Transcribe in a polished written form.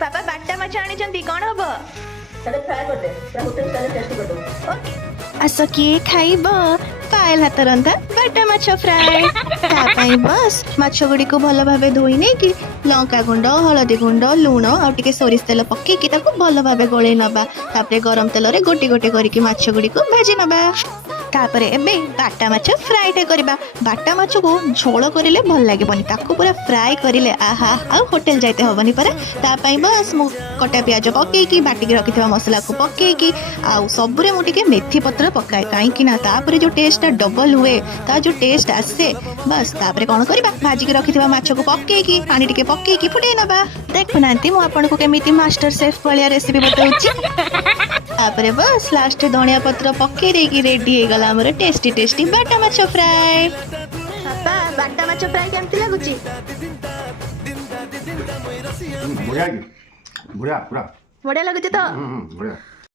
पापा बाटा माछ आनी कौन हम आस किए खाइब पायल हाथ रंधा बाटा माछ फ्राए तापाई बस माछ गुड़ी को भल भाव धोई नहीं कि लंका गुंड हलदी गुंड लुण आ सोरिष तेल पकईकी भल भाव गोले नबा तापरे गरम तेल रे गोटे गोटे करके माछ गुड़ी को भाजी नबा तापरे एबे बाटा माछ फ्राए टे करबा बाटा माछ को झोल करिले भल लागेबनी ताको पूरा फ्राए करिले आहा आ होटल जाइते होबनी परा तापाई बस मु कटा प्याज पकईकी बाटिकी रखिथिबा मसला को पकईकी आ सबरे मु टिके मेथी पत्र पकाए काई कि ना तापरे जो टेस्ट डबल हुए ता जो टेस्ट आसे बस तापरे कोन करबा भाजी के रखिथिबा माछ को पकईकी पानी टिके पकईकी फुटै नबा देखु नांती मु आपन को केमिति मास्टर शेफ वालिया रेसिपी बताउची तापरे बस लास्ट धनिया पत्र पकई देकी रेडी हो गला हमर टेस्टी टेस्टी बाटा माछ फ्राई पापा बाटा माछ फ्राई केमति लागुची बढ़िया बढ़िया पूरा बढ़िया लागुची तो बढ़िया